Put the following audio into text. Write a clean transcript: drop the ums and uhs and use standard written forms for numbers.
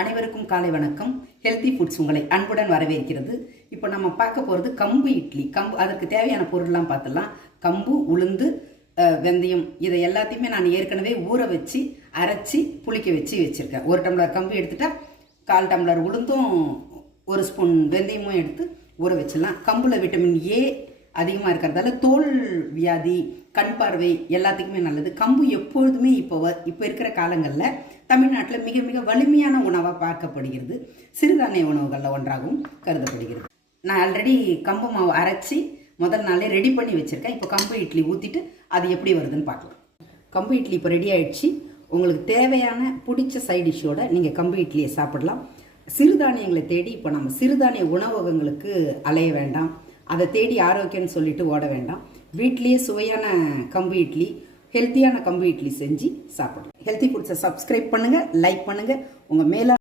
அனைவருக்கும் காலை வணக்கம். ஹெல்த்தி ஃபுட்ஸ் உங்களை அன்புடன் வரவேற்கிறது. இப்போ நம்ம பார்க்க போகிறது கம்பு இட்லி. அதற்கு தேவையான பொருள்லாம் பார்த்துடலாம். கம்பு, உளுந்து, வெந்தயம், இதை எல்லாத்தையுமே நான் ஏற்கனவே ஊற வச்சு அரைச்சி புளிக்க வச்சு வச்சுருக்கேன். 1 டம்ளர் கம்பு எடுத்துட்டா 1/4 டம்ளர் உளுந்தும் 1 ஸ்பூன் வெந்தயமும் எடுத்து ஊற வச்சிடலாம். கம்புல விட்டமின் ஏ அதிகமாக இருக்கிறதால தோல் வியாதி, கண் பார்வை எல்லாத்துக்குமே நல்லது. கம்பு எப்பொழுதுமே இப்போ இருக்கிற காலங்களில் தமிழ்நாட்டில் மிக மிக வலிமையான உணவாக பார்க்கப்படுகிறது. சிறுதானிய உணவுகளில் ஒன்றாகவும் கருதப்படுகிறது. நான் ஆல்ரெடி கம்பு மாவு அரைச்சி முதல் நாளே ரெடி பண்ணி வச்சுருக்கேன். இப்போ கம்பு இட்லி ஊற்றிட்டு அது எப்படி வருதுன்னு பார்க்கலாம். கம்பு இட்லி இப்போ ரெடி ஆகிடுச்சு. உங்களுக்கு தேவையான பிடிச்ச சைட் டிஷ்ஷோட நீங்கள் கம்பு இட்லியை சாப்பிடலாம். சிறுதானியங்களை தேடி இப்போ நம்ம சிறுதானிய உணவகங்களுக்கு அலைய வேண்டாம். அதை தேடி ஆரோக்கியம்னு சொல்லிட்டு ஓட வேண்டாம். வீட்லேயே சுவையான கம்பு இட்லி, ஹெல்த்தியான கம்பு இட்லி செஞ்சு சாப்பிடலாம். ஹெல்த்தி ஃபுட்ஸை சப்ஸ்கிரைப் பண்ணுங்கள், லைக் பண்ணுங்கள். உங்கள் மேலே